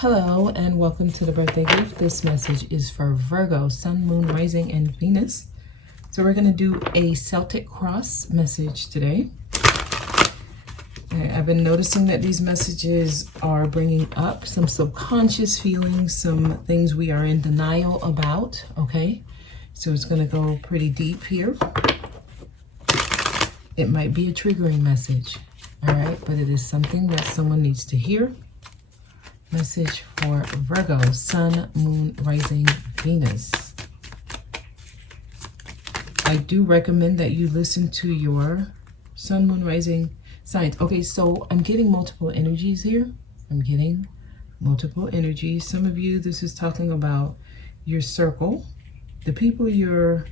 Hello and welcome to the birthday gift. This message is for Virgo, Sun, Moon, Rising, and Venus. So we're going to do a Celtic cross message today. I've been noticing that these messages are bringing up some subconscious feelings, some things we are in denial about, okay? So it's going to go pretty deep here. It might be a triggering message, all right? But it is something that someone needs to hear. Message for Virgo, Sun, Moon, Rising, Venus. I do recommend that you listen to your Sun, Moon, Rising signs. Okay, so I'm getting multiple energies here. I'm getting multiple energies. Some of you, this is talking about your circle, the people you're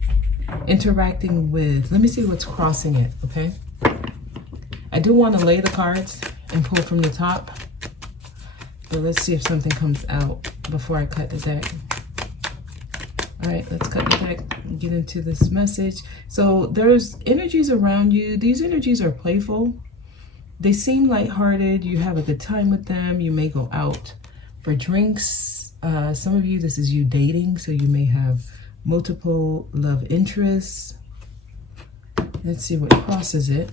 interacting with. Let me see what's crossing it, okay? I do want to lay the cards and pull from the top. But let's see if something comes out before I cut the deck. All right, let's cut the deck and get into this message. So there's energies around you. These energies are playful. They seem lighthearted. You have a good time with them. You may go out for drinks. Some of you, this is you dating, so you may have multiple love interests. Let's see what crosses it.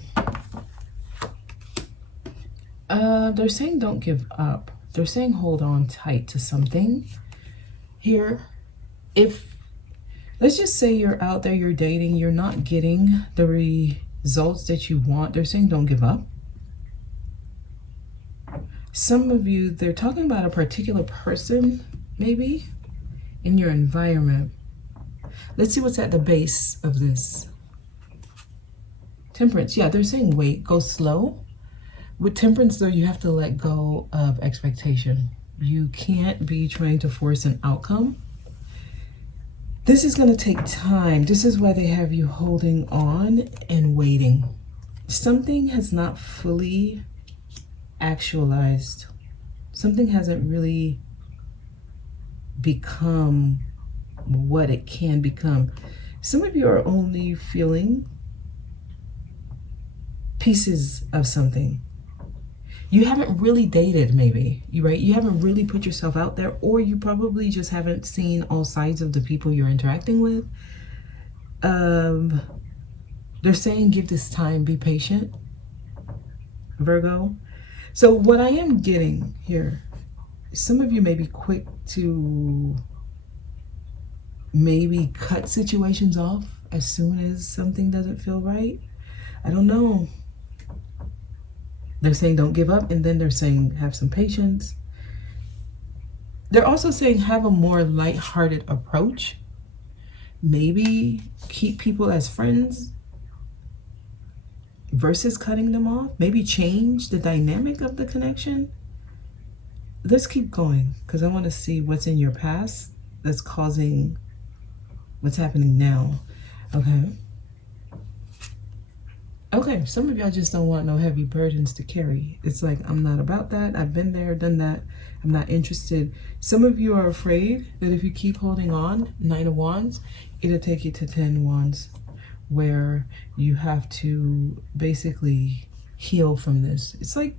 They're saying don't give up. They're saying hold on tight to something here. If, let's just say you're out there, you're dating, you're not getting the results that you want. They're saying don't give up. Some of you, they're talking about a particular person, maybe, in your environment. Let's see what's at the base of this. Temperance, yeah, they're saying wait, go slow. With temperance, though, you have to let go of expectation. You can't be trying to force an outcome. This is going to take time. This is why they have you holding on and waiting. Something has not fully actualized. Something hasn't really become what it can become. Some of you are only feeling pieces of something. You haven't really dated, maybe, right? You haven't really put yourself out there, or you probably just haven't seen all sides of the people you're interacting with. They're saying give this time, be patient, Virgo. So what I am getting here, some of you may be quick to maybe cut situations off as soon as something doesn't feel right. I don't know. They're saying don't give up, and then they're saying have some patience. They're also saying have a more lighthearted approach. Maybe keep people as friends versus cutting them off. Maybe change the dynamic of the connection. Let's keep going because I want to see what's in your past that's causing what's happening now. Okay, some of y'all just don't want no heavy burdens to carry. It's like, I'm not about that. I've been there, done that. I'm not interested. Some of you are afraid that if you keep holding on, 9 of Wands, it'll take you to 10 Wands, where you have to basically heal from this. It's like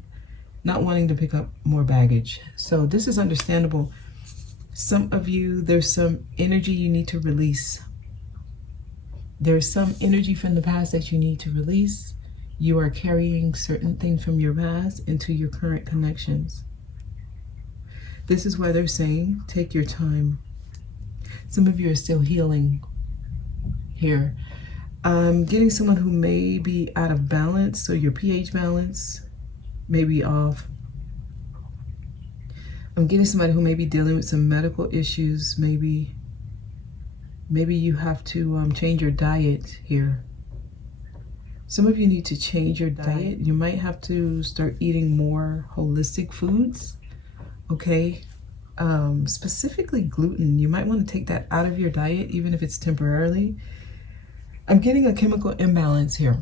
not wanting to pick up more baggage. So this is understandable. Some of you, there's some energy you need to release. There's some energy from the past that you need to release. You are carrying certain things from your past into your current connections. This is why they're saying take your time. Some of you are still healing here. I'm getting someone who may be out of balance, so your pH balance may be off. I'm getting somebody who may be dealing with some medical issues, maybe you have to change your diet here. Some of you need to change your diet. You might have to start eating more holistic foods, okay? Specifically gluten. You might want to take that out of your diet, even if it's temporarily. I'm getting a chemical imbalance here.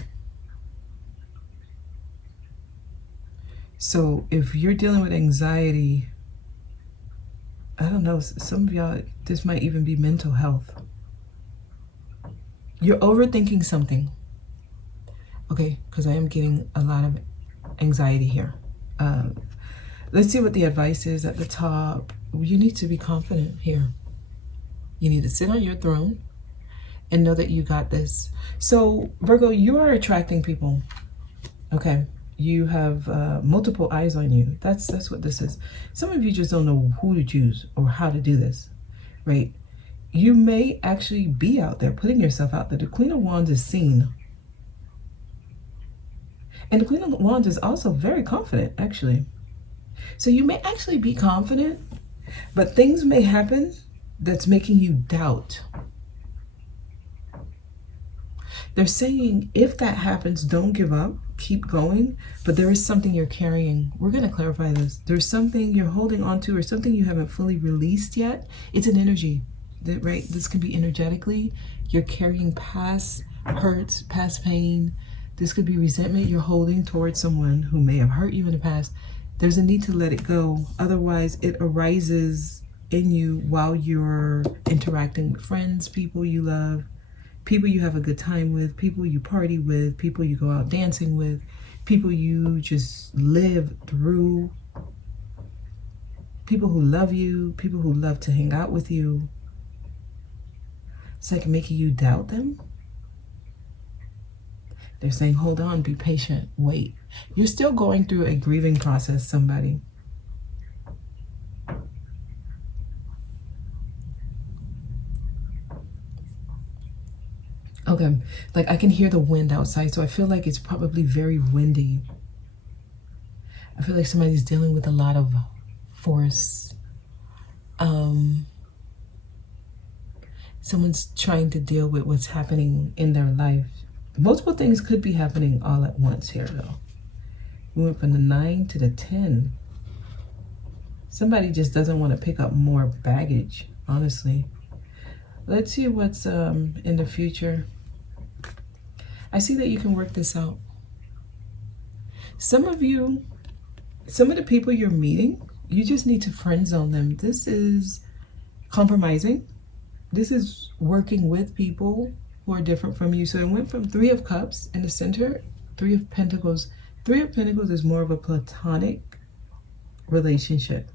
So if you're dealing with anxiety, I don't know, some of y'all, this might even be mental health. You're overthinking something, okay? Because I am getting a lot of anxiety here. Let's see what the advice is at the top. You need to be confident here. You need to sit on your throne and know that you got this. So Virgo, you are attracting people. Okay. You have multiple eyes on you. That's what this is. Some of you just don't know who to choose or how to do this, right? You may actually be out there putting yourself out there. The Queen of Wands is seen. And the Queen of Wands is also very confident, actually. So you may actually be confident, but things may happen that's making you doubt. They're saying if that happens, don't give up, keep going, but there is something you're carrying. We're going to clarify this. There's something you're holding on to or something you haven't fully released yet. It's an energy, right? This can be energetically. You're carrying past hurts, past pain. This could be resentment you're holding towards someone who may have hurt you in the past. There's a need to let it go. Otherwise, it arises in you while you're interacting with friends, people you love, people you have a good time with, people you party with, people you go out dancing with, people you just live through, people who love you, people who love to hang out with you. It's like making you doubt them. They're saying, hold on, be patient, wait. You're still going through a grieving process, somebody. Okay, like I can hear the wind outside, so I feel like it's probably very windy. I feel like somebody's dealing with a lot of force. Someone's trying to deal with what's happening in their life. Multiple things could be happening all at once here, though. We went from the 9 to the 10. Somebody just doesn't want to pick up more baggage, honestly. Let's see what's in the future. I see that you can work this out. Some of the people you're meeting, you just need to friend zone them. This is compromising. This is working with people who are different from you. So it went from 3 of Cups in the center, 3 of Pentacles. 3 of Pentacles is more of a platonic relationship.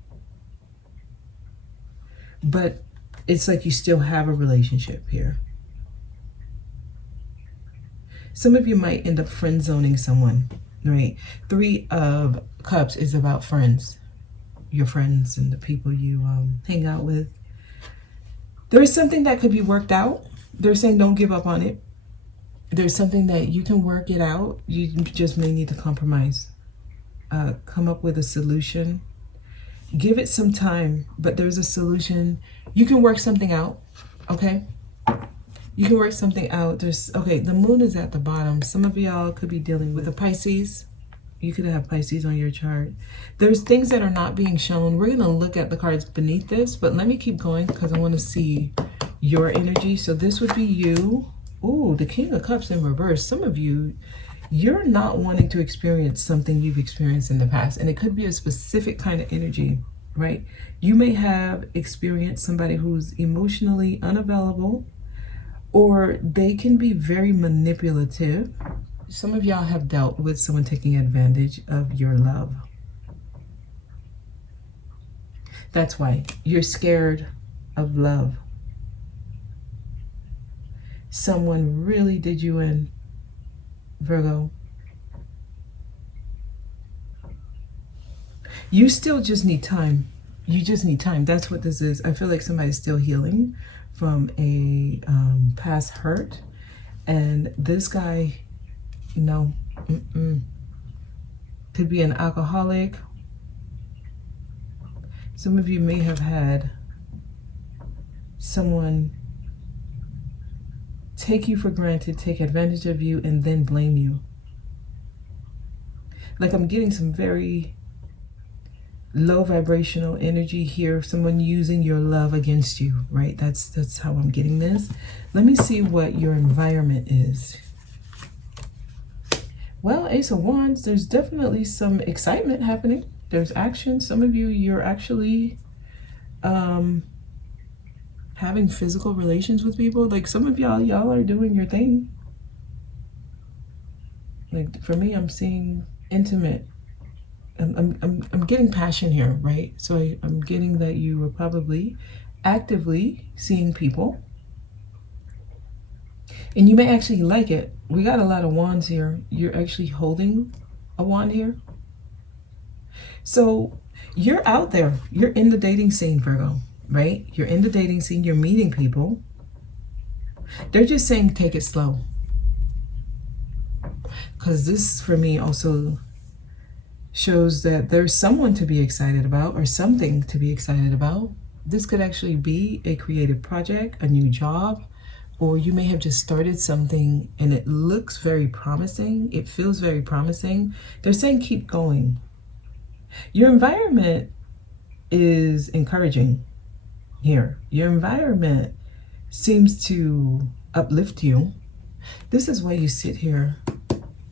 But it's like you still have a relationship here. Some of you might end up friend zoning someone, right? 3 of Cups is about friends. Your friends and the people you hang out with. There is something that could be worked out. They're saying don't give up on it. There's something that you can work it out. You just may need to compromise. Come up with a solution. Give it some time, but there's a solution. You can work something out, okay? You can work something out. The moon is at the bottom. Some of y'all could be dealing with a Pisces. You could have Pisces on your chart. There's things that are not being shown. We're going to look at the cards beneath this, but let me keep going because I want to see your energy. So this would be you. Ooh, the King of Cups in reverse. Some of you, you're not wanting to experience something you've experienced in the past. And it could be a specific kind of energy, right? You may have experienced somebody who's emotionally unavailable, or they can be very manipulative. Some of y'all have dealt with someone taking advantage of your love. That's why you're scared of love. Someone really did you in, Virgo. You still just need time. You just need time. That's what this is. I feel like somebody's still healing from a past hurt. And this guy, no. Could be an alcoholic. Some of you may have had someone take you for granted, take advantage of you, and then blame you. Like I'm getting some very low vibrational energy here. Someone using your love against you, right? That's how I'm getting this. Let me see what your environment is. Well, Ace of Wands, there's definitely some excitement happening. There's action. Some of you, you're actually having physical relations with people. Like some of y'all are doing your thing. Like for me, I'm seeing intimate I'm getting passion here, right? So I'm getting that you are probably actively seeing people, and you may actually like it. We got a lot of wands here. You're actually holding a wand here. So you're out there. You're in the dating scene, Virgo, right? You're in the dating scene. You're meeting people. They're just saying take it slow. Because this, for me, also shows that there's someone to be excited about or something to be excited about. This could actually be a creative project, a new job, or you may have just started something and it looks very promising. It feels very promising. They're saying keep going. Your environment is encouraging here. Your environment seems to uplift you. This is why you sit here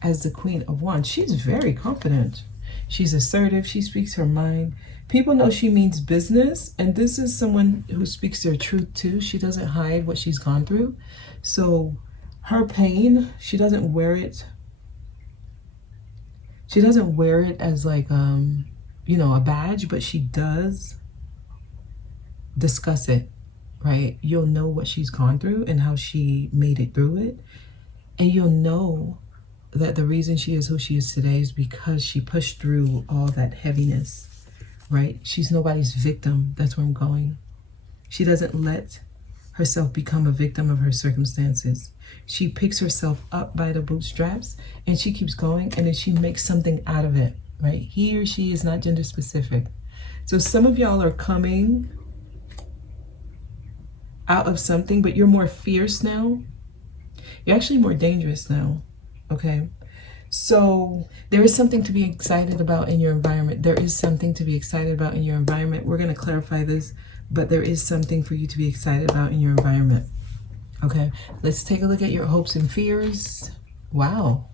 as the Queen of Wands. She's very confident. She's assertive. She speaks her mind. People know she means business. And this is someone who speaks their truth too. She doesn't hide what she's gone through. So her pain, she doesn't wear it. She doesn't wear it as like, a badge, but she does discuss it, right? You'll know what she's gone through and how she made it through it. And you'll know that the reason she is who she is today is because she pushed through all that heaviness, right? She's nobody's victim. That's where I'm going. She doesn't let herself become a victim of her circumstances. She picks herself up by the bootstraps and she keeps going, and then she makes something out of it, right? He or she is not gender specific. So some of y'all are coming out of something, but you're more fierce now. You're actually more dangerous now, okay? So there is something to be excited about in your environment. There is something to be excited about in your environment. We're going to clarify this, but there is something for you to be excited about in your environment, okay? Let's take a look at your hopes and fears. Wow,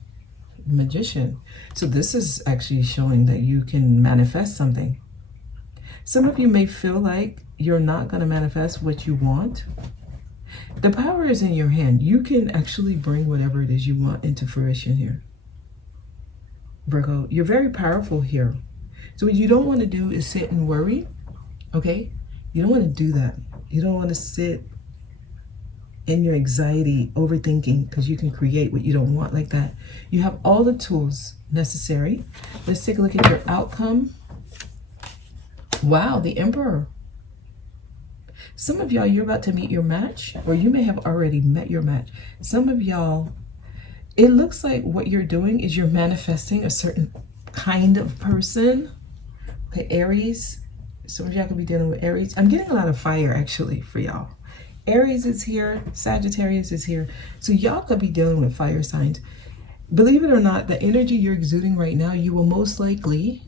Magician. So this is actually showing that you can manifest something. Some of you may feel like you're not going to manifest what you want. The power is in your hand. You can actually bring whatever it is you want into fruition here. Virgo, you're very powerful here. So what you don't want to do is sit and worry, okay? You don't want to do that. You don't want to sit in your anxiety, overthinking, because you can create what you don't want like that. You have all the tools necessary. Let's take a look at your outcome. Wow, the Emperor. Some of y'all, you're about to meet your match, or you may have already met your match. Some of y'all, it looks like what you're doing is you're manifesting a certain kind of person. Okay, Aries. Some of y'all could be dealing with Aries. I'm getting a lot of fire actually for y'all. Aries is here, Sagittarius is here. So y'all could be dealing with fire signs. Believe it or not, the energy you're exuding right now, you will most likely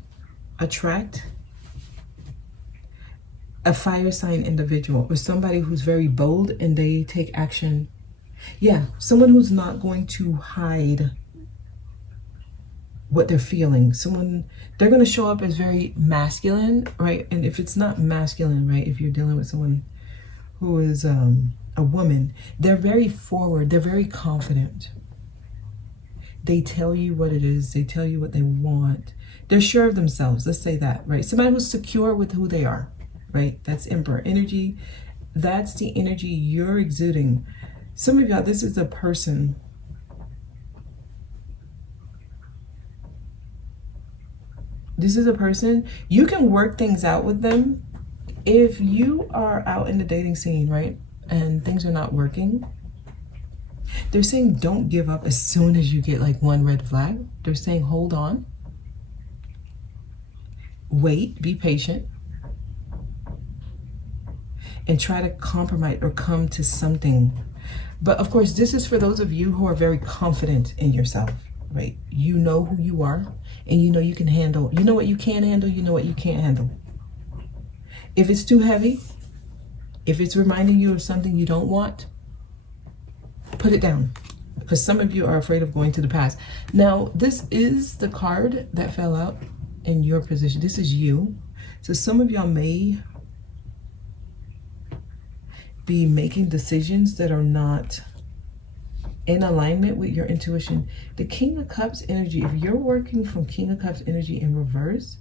attract a fire sign individual or somebody who's very bold and they take action. Yeah, someone who's not going to hide what they're feeling. They're going to show up as very masculine, right? And if it's not masculine, right, if you're dealing with someone who is a woman, they're very forward. They're very confident. They tell you what it is. They tell you what they want. They're sure of themselves. Let's say that, right? Somebody who's secure with who they are, right? That's Emperor energy. That's the energy you're exuding. Some of y'all, this is a person. This is a person. You can work things out with them. If you are out in the dating scene, right, and things are not working, they're saying don't give up as soon as you get like one red flag. They're saying hold on. Wait, be patient. And try to compromise or come to something. But of course, this is for those of you who are very confident in yourself, right? You know who you are and you know you can handle. You know what you can handle, you know what you can't handle. If it's too heavy, if it's reminding you of something you don't want, put it down. Because some of you are afraid of going to the past. Now, this is the card that fell out in your position. This is you. So some of y'all may be making decisions that are not in alignment with your intuition. The King of Cups energy, if you're working from King of Cups energy in reverse,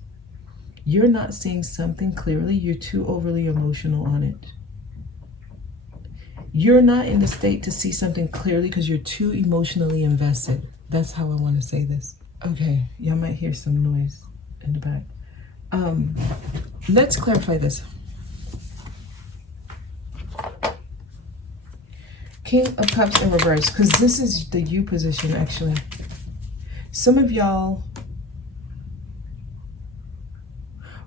you're not seeing something clearly. You're too overly emotional on it. You're not in the state to see something clearly because you're too emotionally invested. That's how I want to say this. Okay, y'all might hear some noise in the back. Let's clarify this. King of Cups in reverse, because this is the you position, actually. Some of y'all,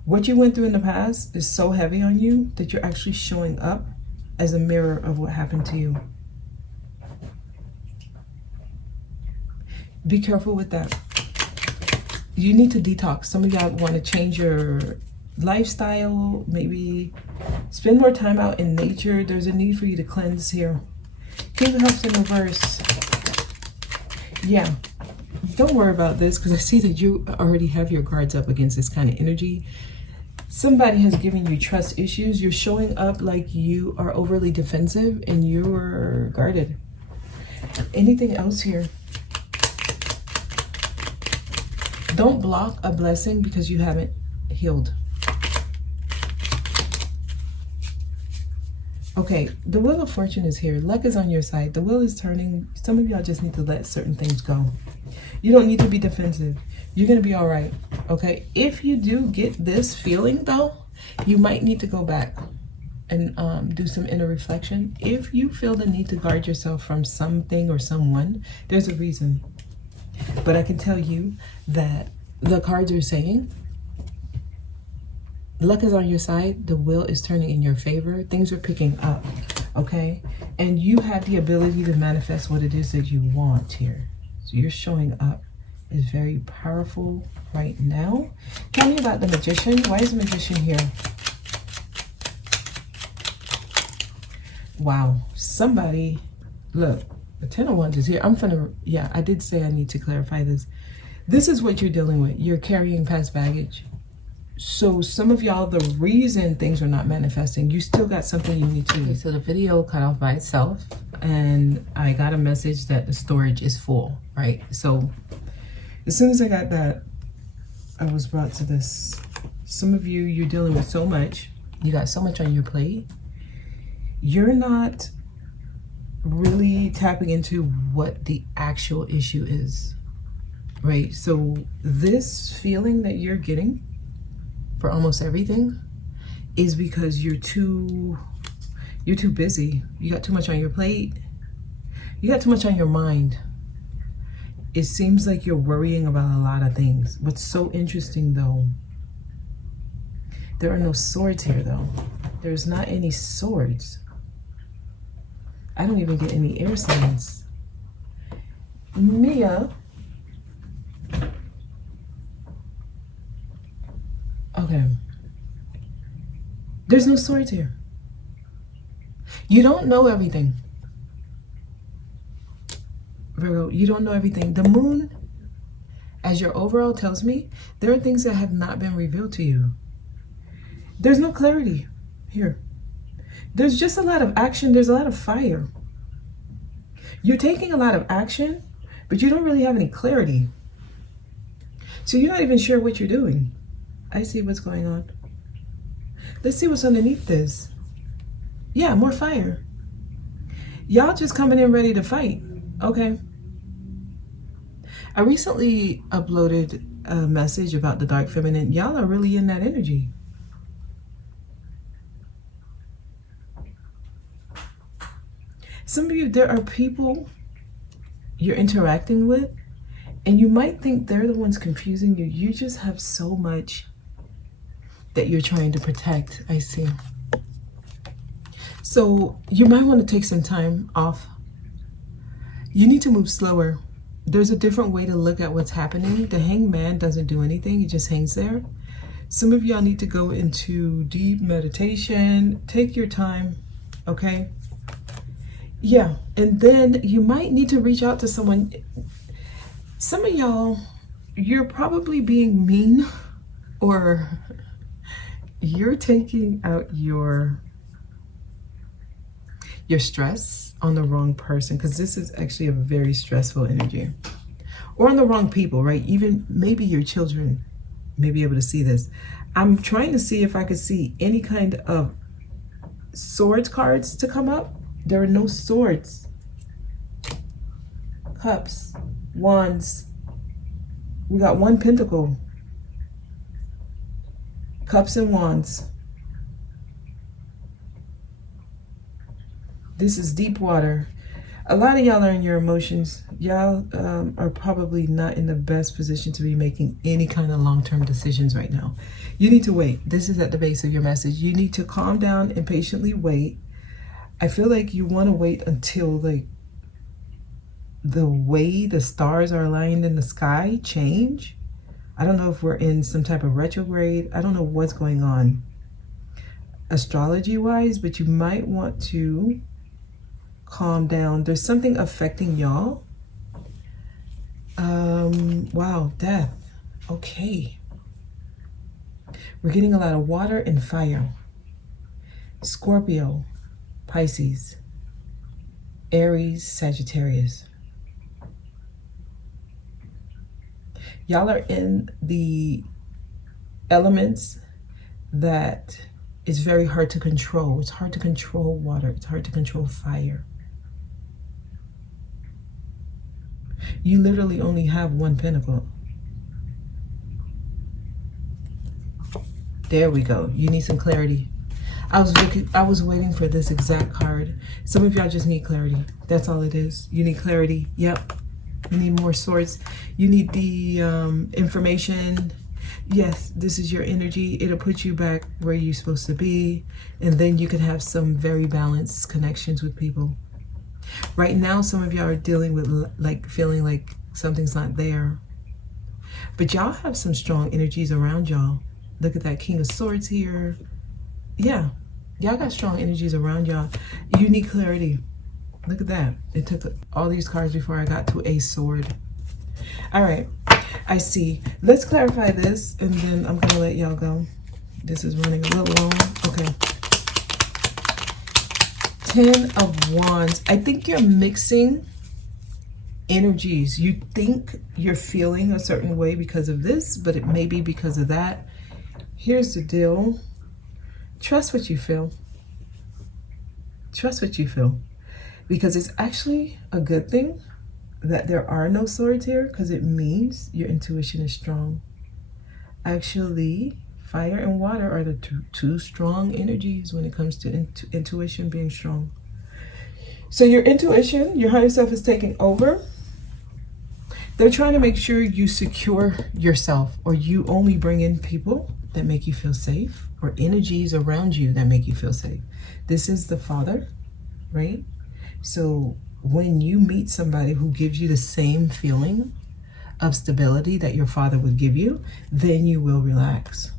what you went through in the past is so heavy on you that you're actually showing up as a mirror of what happened to you. Be careful with that. You need to detox. Some of y'all want to change your lifestyle, maybe spend more time out in nature. There's a need for you to cleanse here. King of Cups in reverse. Yeah, don't worry about this because I see that you already have your guards up against this kind of energy. Somebody has given you trust issues. You're showing up like you are overly defensive and you're guarded. Anything else here? Don't block a blessing because you haven't healed. Okay, the Wheel of Fortune is here. Luck is on your side. The wheel is turning. Some of y'all just need to let certain things go. You don't need to be defensive. You're going to be all right, okay? If you do get this feeling, though, you might need to go back and do some inner reflection. If you feel the need to guard yourself from something or someone, there's a reason. But I can tell you that the cards are saying luck is on your side. The wheel is turning in your favor. Things are picking up, okay? And you have the ability to manifest what it is that you want here. So you're showing up is very powerful right now. Tell me about the Magician. Why is the Magician here? Wow. Somebody, look, the Ten of Wands is here. Yeah, I did say I need to clarify this. This is what you're dealing with. You're carrying past baggage. So some of y'all, the reason things are not manifesting, you still got something you need to do. So the video cut off by itself and I got a message that the storage is full, right? So as soon as I got that, I was brought to this. Some of you, you're dealing with so much. You got so much on your plate. You're not really tapping into what the actual issue is, right? So this feeling that you're getting for almost everything is because you're too busy. You got too much on your plate. You got too much on your mind. It seems like you're worrying about a lot of things. What's so interesting though, there are no swords here though. There's not any swords. I don't even get any air signs. Mia. Okay. There's no swords here. You don't know everything. Virgo, you don't know everything. The moon, as your overall tells me, there are things that have not been revealed to you. There's no clarity here. There's just a lot of action. There's a lot of fire. You're taking a lot of action, but you don't really have any clarity. So you're not even sure what you're doing. I see what's going on. Let's see what's underneath this. Yeah, more fire. Y'all just coming in ready to fight. Okay. I recently uploaded a message about the dark feminine. Y'all are really in that energy. Some of you, there are people you're interacting with, and you might think they're the ones confusing you. You just have so much that you're trying to protect, I see. So you might want to take some time off. You need to move slower. There's a different way to look at what's happening. The hangman doesn't do anything. He just hangs there. Some of y'all need to go into deep meditation. Take your time, okay? Yeah, and then you might need to reach out to someone. Some of y'all, you're probably being mean, or you're taking out your stress on the wrong person, because this is actually a very stressful energy. Or on the wrong people, right? Even maybe your children may be able to see this. I'm trying to see if I could see any kind of swords cards to come up. There are no swords. Cups, wands. We got one pentacle. Cups and wands. This is deep water. A lot of y'all are in your emotions. Y'all are probably not in the best position to be making any kind of long-term decisions right now. You need to wait. This is at the base of your message. You need to calm down and patiently wait. I feel like you want to wait until like the way the stars are aligned in the sky change. I don't know if we're in some type of retrograde. I don't know what's going on astrology-wise, but you might want to calm down. There's something affecting y'all. Wow, death. Okay. We're getting a lot of water and fire. Scorpio, Pisces, Aries, Sagittarius. Y'all are in the elements that is very hard to control. It's hard to control water. It's hard to control fire. You literally only have one pentacle. There we go. You need some clarity. I was waiting for this exact card. Some of y'all just need clarity. That's all it is. You need clarity. Yep. You need more swords. You need the information. Yes, this is your energy. It'll put you back where you're supposed to be. And then you can have some very balanced connections with people. Right now, some of y'all are dealing with like feeling like something's not there. But y'all have some strong energies around y'all. Look at that King of Swords here. Yeah, y'all got strong energies around y'all. You need clarity. Look at that. It took all these cards before I got to a sword. All right, I see. Let's clarify this, and then I'm going to let y'all go. This is running a little long. Okay. 10 of Wands. I think you're mixing energies. You think you're feeling a certain way because of this, but it may be because of that. Here's the deal. Trust what you feel. Trust what you feel. Because it's actually a good thing that there are no swords here, because it means your intuition is strong. Actually, fire and water are the two strong energies when it comes to intuition being strong. So your intuition, your higher self is taking over. They're trying to make sure you secure yourself, or you only bring in people that make you feel safe, or energies around you that make you feel safe. This is the Father, right? So when you meet somebody who gives you the same feeling of stability that your Father would give you, then you will relax.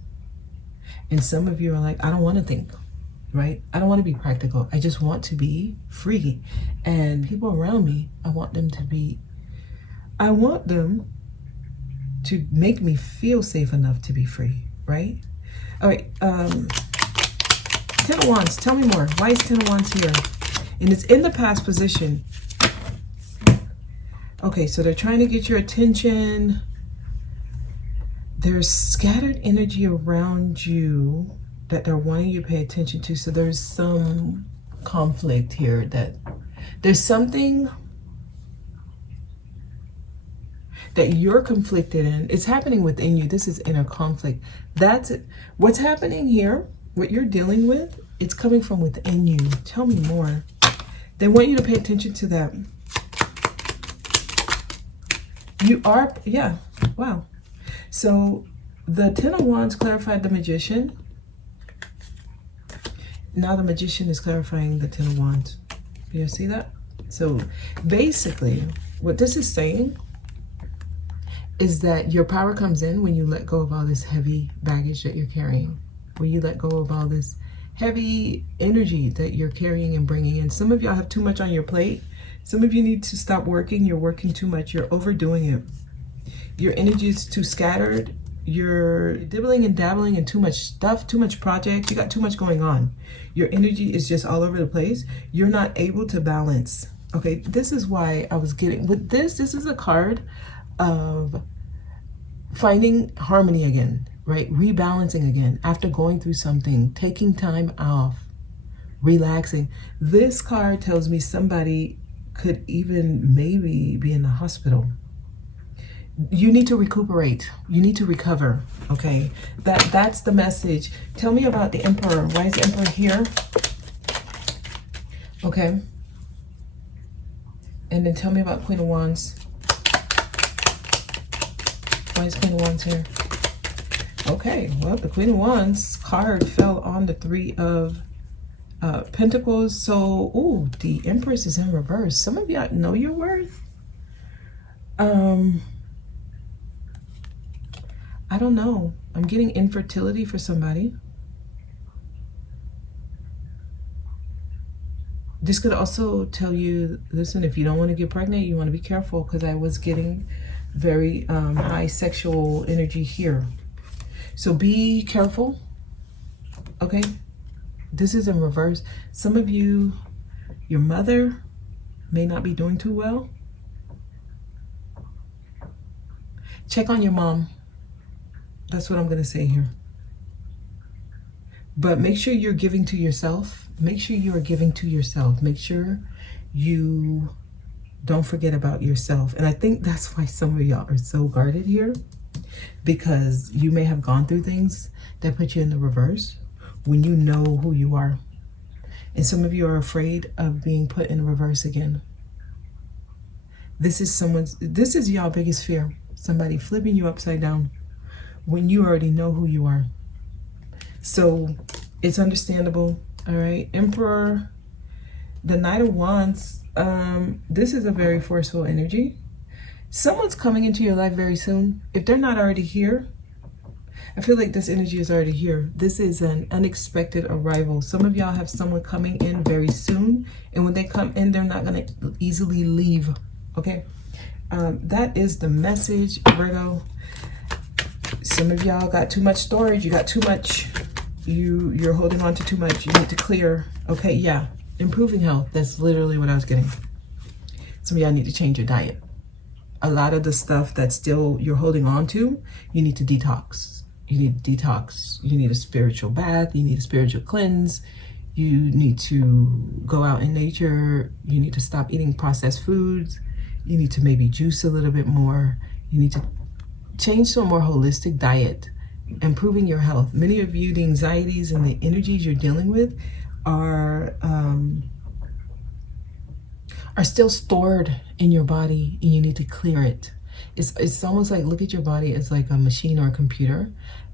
And some of you are like, I don't want to think, right? I don't want to be practical. I just want to be free. And people around me, I want them to make me feel safe enough to be free, right? All right, 10 of Wands, tell me more. Why is 10 of Wands here? And it's in the past position. Okay, so they're trying to get your attention. There's scattered energy around you that they're wanting you to pay attention to. So there's some conflict here, that there's something that you're conflicted in. It's happening within you. This is inner conflict. That's it. What's happening here, what you're dealing with, it's coming from within you. Tell me more. They want you to pay attention to that. You are, yeah, wow. So the 10 of Wands clarified the Magician. Now the Magician is clarifying the 10 of Wands. Do you see that? So basically, what this is saying is that your power comes in when you let go of all this heavy baggage that you're carrying. When you let go of all this heavy energy that you're carrying and bringing in. Some of y'all have too much on your plate. Some of you need to stop working. You're working too much. You're overdoing it. Your energy is too scattered. You're dibbling and dabbling in too much stuff, too much projects. You got too much going on. Your energy is just all over the place. You're not able to balance. Okay, this is why I was getting with this. This is a card of finding harmony again, right? Rebalancing again after going through something, taking time off, relaxing. This card tells me somebody could even maybe be in the hospital. You need to recuperate. You need to recover. Okay, that's the message. Tell me about the Emperor. Why is the Emperor here? Okay. And then tell me about Queen of Wands. Why is Queen of Wands here? Okay, well, the Queen of Wands card fell on the Three of Pentacles. So, ooh, the Empress is in reverse. Some of y'all know your worth. I don't know. I'm getting infertility for somebody. This could also tell you, listen, if you don't want to get pregnant, you want to be careful, because I was getting very high sexual energy here. So be careful, okay? This is in reverse. Some of you, your mother may not be doing too well. Check on your mom. That's what I'm going to say here. But make sure you're giving to yourself. Make sure you are giving to yourself. Make sure you don't forget about yourself. And I think that's why some of y'all are so guarded here, because you may have gone through things that put you in the reverse when you know who you are. And some of you are afraid of being put in reverse again. This is y'all biggest fear. Somebody flipping you upside down when you already know who you are. So it's understandable. All right, Emperor, the Knight of Wands. This is a very forceful energy. Someone's coming into your life very soon. If they're not already here, I feel like this energy is already here. This is an unexpected arrival. Some of y'all have someone coming in very soon, and when they come in, they're not going to easily leave. Okay, that is the message, Virgo. Some of y'all got too much storage. You got too much. You're holding on to too much. You need to clear. Okay, yeah. Improving health. That's literally what I was getting. Some of y'all need to change your diet. A lot of the stuff that still you're holding on to, you need to detox. You need detox. You need a spiritual bath. You need a spiritual cleanse. You need to go out in nature. You need to stop eating processed foods. You need to maybe juice a little bit more. You need to change to a more holistic diet. Improving your health. Many of you, the anxieties and the energies you're dealing with are still stored in your body, and you need to clear it. It's almost like, look at your body as like a machine or a computer.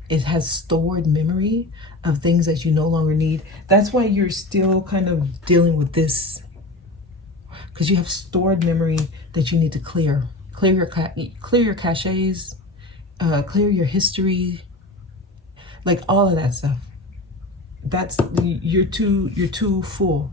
It has stored memory of things that you no longer need. That's why you're still kind of dealing with this, because you have stored memory that you need to clear. Clear your caches, clear your history, like all of that stuff. That's you're too full.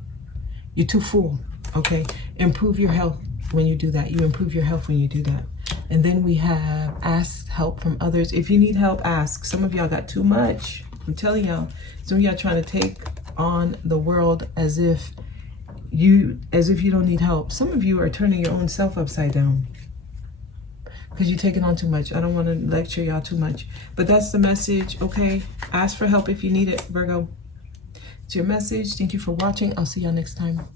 You're too full. Okay, improve your health when you do that. You improve your health when you do that. And then we have ask help from others. If you need help, ask. Some of y'all got too much. I'm telling y'all. Some of y'all trying to take on the world as if you don't need help. Some of you are turning your own self upside down because you're taking on too much. I don't want to lecture y'all too much, but that's the message. Okay, ask for help if you need it, Virgo. It's your message. Thank you for watching. I'll see y'all next time.